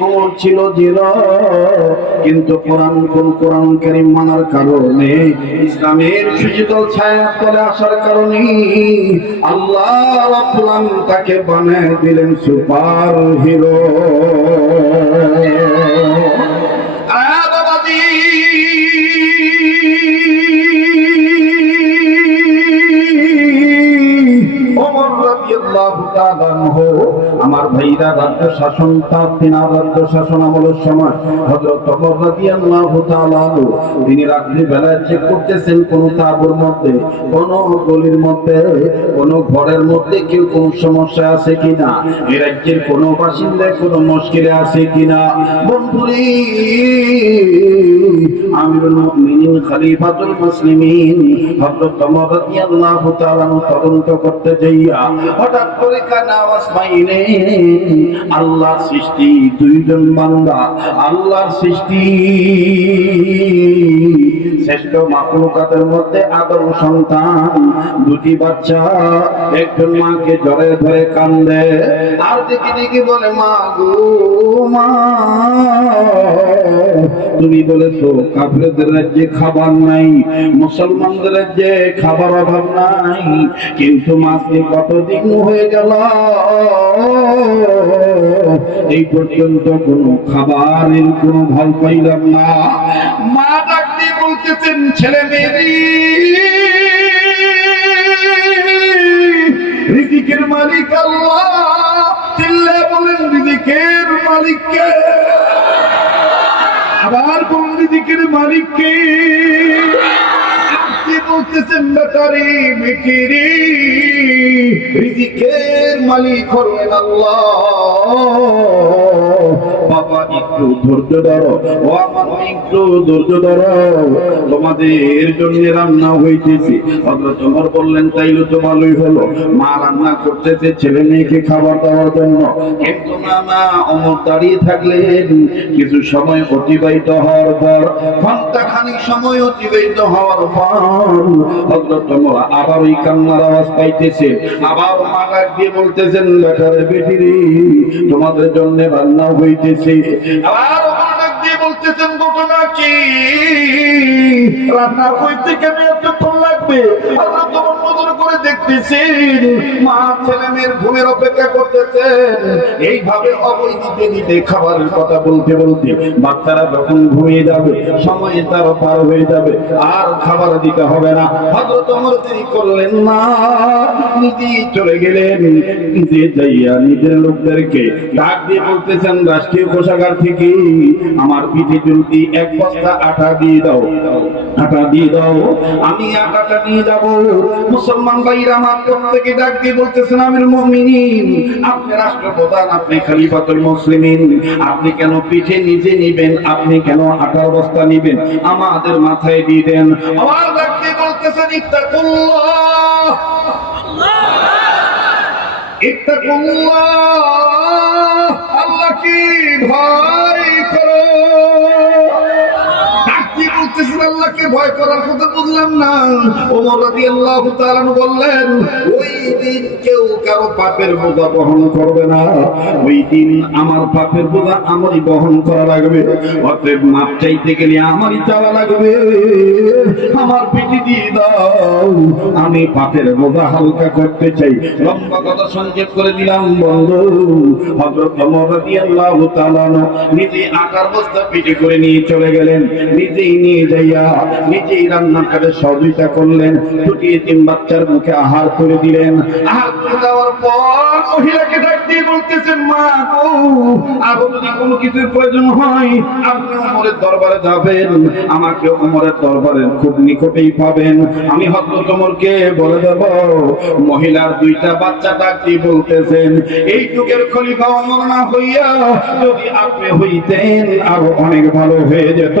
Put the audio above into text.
ওমর ছিল জিল, কিন্তু কোরআন কোন কোরআন কারিম মানার কারণে ইসলামের সুজিতল ছায়া তলে আসার কারণে আল্লাহ তাকে বানিয়ে দিলেন সুপার হিরো আমার ভাইরা রাজ্য শাসন, তার তিনার রাজ্য শাসন আমলের সময় তাআলা তিনি রাত্রি বেলায় চেক করতেছেন কোন তাবুর মধ্যে, কোন গলির মধ্যে, কোন ঘরের মধ্যে কেউ কোন সমস্যা আছে কিনা এই রাজ্যের কোন বাসিন্দায় কোন মুশকিলে আছে কিনা? বন্ধুরে, আমিরুল মুমিনিন, খলিফাতুল মুসলিমিন, হযরত রাদিয়াল্লাহু তাআলা তদন্ত করতে যাইয়া হঠাৎ আল্লাহর সৃষ্টি দুইজন বান্দা আল্লাহর সৃষ্টি। শ্রেষ্ঠ মাকলুকাতের মধ্যে সন্তান, দুটি বাচ্চা, একজন মাকে ধরে কান্দে। আর দেখি দেখি বলে, মা গো, মা, তুমি বলেছ কাফেরদের রাজ্যে খাবার নাই, মুসলমানদের রাজ্যে খাবার অভাব নাই, কিন্তু মাসে কতদিন হয়ে গেল? এই পর্যন্ত কোনো খাবারের কোনো ভালো পাইলাম না। মা বলতেছেন, ছেলে মেয়েরি রিজিকের মালিক আল্লাহ। চিল্লে বলেন, রিজিকের মালিককে আবার কোন রিজিকের মালিককে মালিক হলেন আল্লাহ। বাবা, একটু ধৈর্য ধরো। ও আমার একটু ধৈর্য ধরো। তোমাদের জন্য রান্না হইতেছে। হযরত ওমর বললেন, তাইলে হলো। মা রান্না করতেছে, ছেলে মেয়েকে খাবার দেওয়ার জন্য। কিন্তু না না দাঁড়িয়ে থাকলেন। কিছু সময় অতিবাহিত হওয়ার পর ঘণ্টা খানিক সময় অতিবাহিত হওয়ার পর, হযরত ওমর আবার ওই কান্নার আওয়াজ পাইতেছে। আবার মা ডাক দিয়ে বলতেছেন বেটিরে, তোমাদের জন্য রান্না হইতেছে। বলতেছেন ঘটনা কি? রান্না হইতে কেন এতক্ষণ ওমর নজর করে মা ছেলে মেয়ের ঘুমের অপেক্ষা এইভাবে দিতে খাবারের কথা বলতে বলতে বাচ্চারা যখন ঘুমিয়ে যাবে, সময় পার হয়ে যাবে, আর খাবার দিতে হবে না। হযরত ওমর দেরি করলেন না চলে গেলেন। নিজে যাইয়া নিজের লোকদেরকে ডাক দিয়ে বলতেছেন, রাষ্ট্রীয় কোষাগার থেকে আমার পিঠে চলতি এক বস্তা আটা দিয়ে দাও, আটা দিয়ে দাও, আমি আটাটা আপনি কেন পিঠে নিজে নিবেন? আপনি কেন বস্তা নিবেন? আমাদের মাথায় দিয়ে দেন। আমার বলতেছেন ইত্তাকুল্লাহ ইত্তাকুল্লাহ আল্লাহ কি ভয়? ভয় করার কথা বুঝলাম না। ওমর রাদিয়াল্লাহু তাআলা বললেন, ওই দিন কেউ কারও পাপের বোঝা বহন করবে না। ওই দিন আমার পাপের বোঝা আমারই বহন করা লাগবে। অতএব মাপ চাইতে গেলে আমারই চাওয়া লাগবে। আমার পিঠে দিয়ে দাও। আমি পাপের বোঝা হালকা করতে চাই। লম্বা কথা সংক্ষেপ করে দিলাম, বন্ধু। হযরত ওমর রাদিয়াল্লাহু তাআলা নিজে আটার বস্তা পিঠে করে নিয়ে চলে গেলেন। নিজেই নিয়ে যাইয়া নিজেই রান্না করে সহযোগিতা করলেন দুটি তিন বাচ্চার মুখে আহার করে দিলেন। আহার করে দেওয়ার পর পাবেন। আমি হযরত ওমরকে বলে দেব, মহিলার দুইটা বাচ্চা ডাক দিয়ে বলতেছেন, এই যুগের খলিফা ওমর না হইয়া যদি আপনি হইতেন, আরও অনেক ভালো হয়ে যেত।